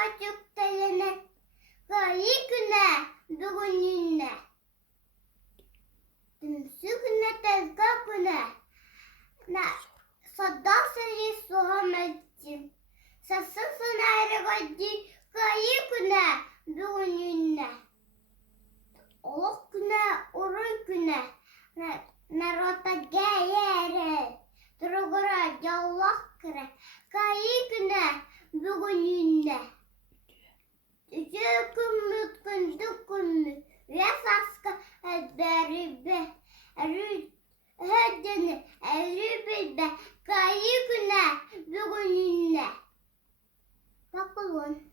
kaçık telene. Kayı güne, bugününe. Dümsü güne, tezgah güne. Saddam seni Muhammed'cim. Sasısın ayrı gacı, kayı güne, bugününe. Allah güne, oruç güne. Narota geyere. Drogora yallah kire. Kayı güne, bugününe. Düzgün düzgün yasaska deribe hedeni eribe kayı güne bugününe. Bak oğlum.